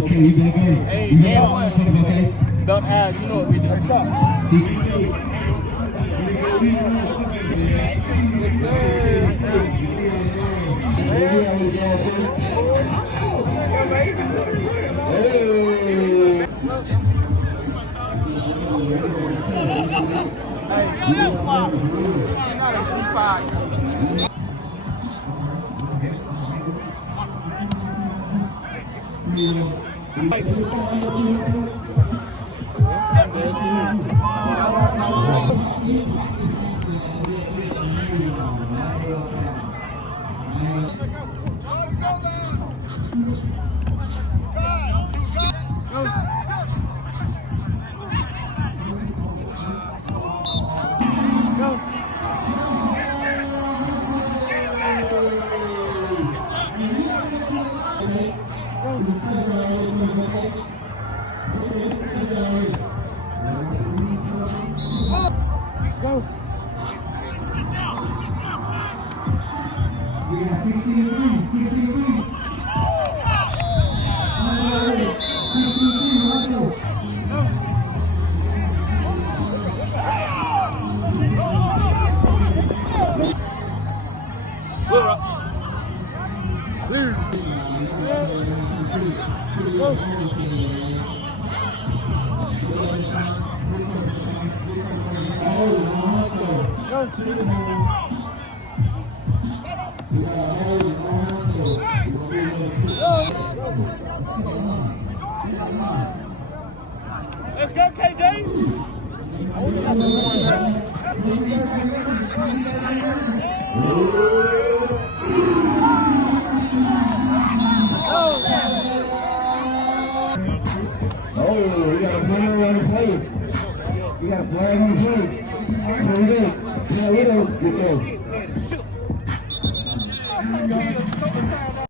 Okay, we back in. Hey, We game got one. okay? Duck ass, you know what we do. Let's go, KJ. Oh, we got a player on the plate. We got a player on the plate. Here we go. Here we go. Good go.